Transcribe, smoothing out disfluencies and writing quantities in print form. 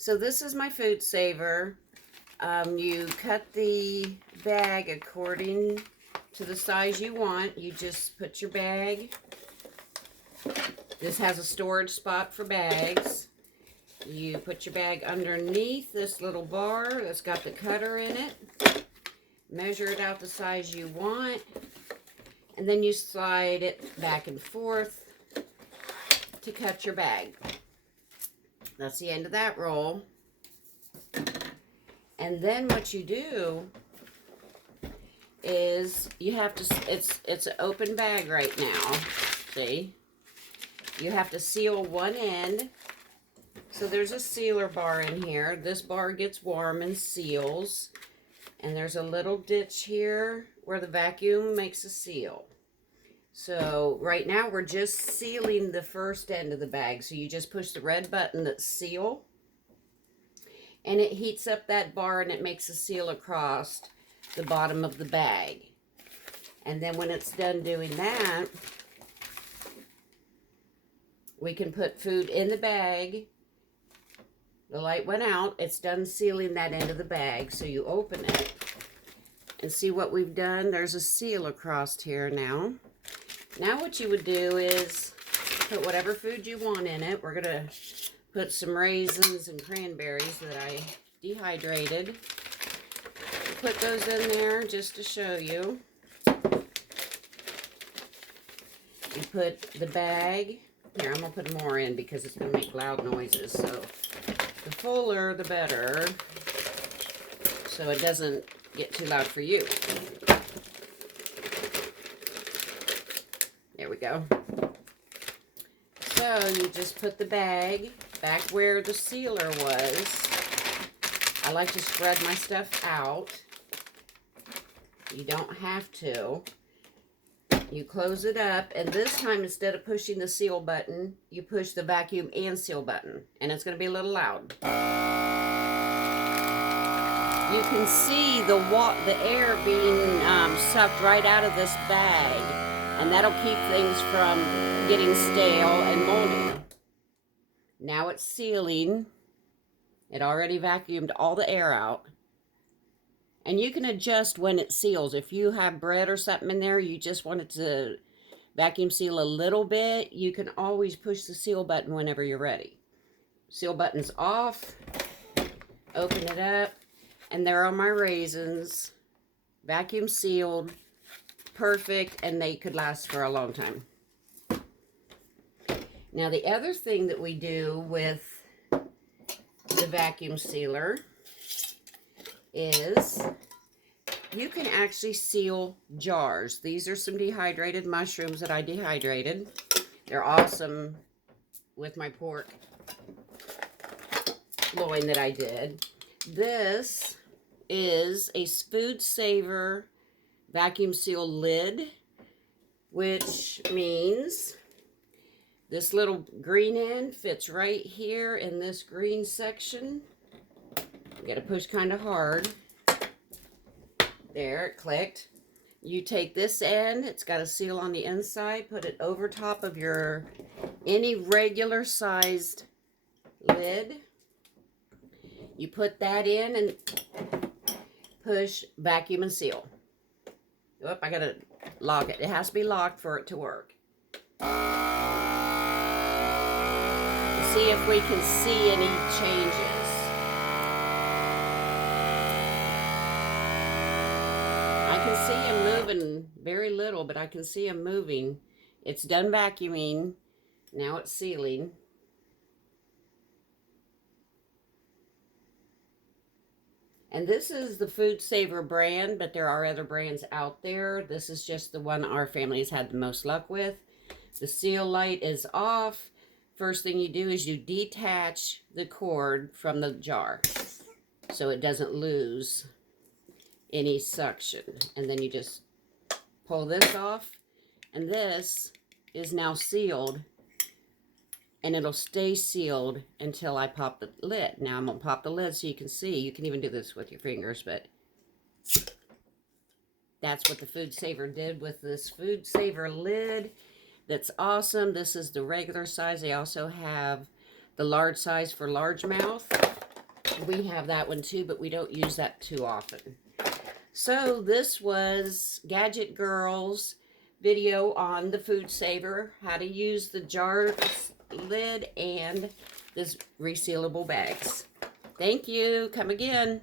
So this is my food saver. You cut the bag according to the size you want. You just put your bag. This has a storage spot for bags. You put your bag underneath this little bar that's got the cutter in it. Measure it out the size you want. And then you slide it back and forth to cut your bag. That's the end of that roll. And then what you do is you have to, it's an open bag right now, see? You have to seal one end. So there's a sealer bar in here. This bar gets warm and seals. And there's a little ditch here where the vacuum makes a seal. So right now we're just sealing the first end of the bag. So you just push the red button that's seal. And it heats up that bar and it makes a seal across the bottom of the bag. And then when it's done doing that, we can put food in the bag. The light went out. It's done sealing that end of the bag. So you open it and see what we've done. There's a seal across here now. Now what you would do is put whatever food you want in it. We're going to put some raisins and cranberries that I dehydrated. Put those in there just to show you. You put the bag. Here, I'm going to put more in because it's going to make loud noises. So the fuller, the better. So it doesn't get too loud for you. There we go. So you just put the bag back where the sealer was. I like to spread my stuff out. You don't have to. You close it up, and this time instead of pushing the seal button, you push the vacuum and seal button, and it's going to be a little loud. You can see the air being sucked right out of this bag, and that'll keep things from getting stale and moldy. Now it's sealing. It already vacuumed all the air out. And you can adjust when it seals. If you have bread or something in there, you just want it to vacuum seal a little bit, you can always push the seal button whenever you're ready. Seal button's off. Open it up. And there are my raisins. Vacuum sealed. Perfect. And they could last for a long time. Now the other thing that we do with the vacuum sealer is you can actually seal jars. These are some dehydrated mushrooms that I dehydrated. They're awesome with my pork loin that I did. This is a Food Saver vacuum seal lid, which means this little green end fits right here in this green section. You gotta push kind of hard. There, it clicked. You take this end, it's got a seal on the inside, put it over top of your any regular sized lid. You put that in and push vacuum and seal. Oop, I gotta lock it. It has to be locked for it to work. See if we can see any changes. I can see him moving very little, but I can see him moving. It's done vacuuming. Now it's sealing. And this is the Food Saver brand, but there are other brands out there. This is just the one our family has had the most luck with. The seal light is off. First thing you do is you detach the cord from the jar so it doesn't lose any suction. And then you just pull this off, and this is now sealed, and it'll stay sealed until I pop the lid. Now I'm going to pop the lid so you can see. You can even do this with your fingers, but that's what the Food Saver did with this Food Saver lid. That's awesome. This is the regular size. They also have the large size for largemouth. We have that one too, but we don't use that too often. So this was Gadget Girl's video on the Food Saver, how to use the jar lid and this resealable bags. Thank you. Come again.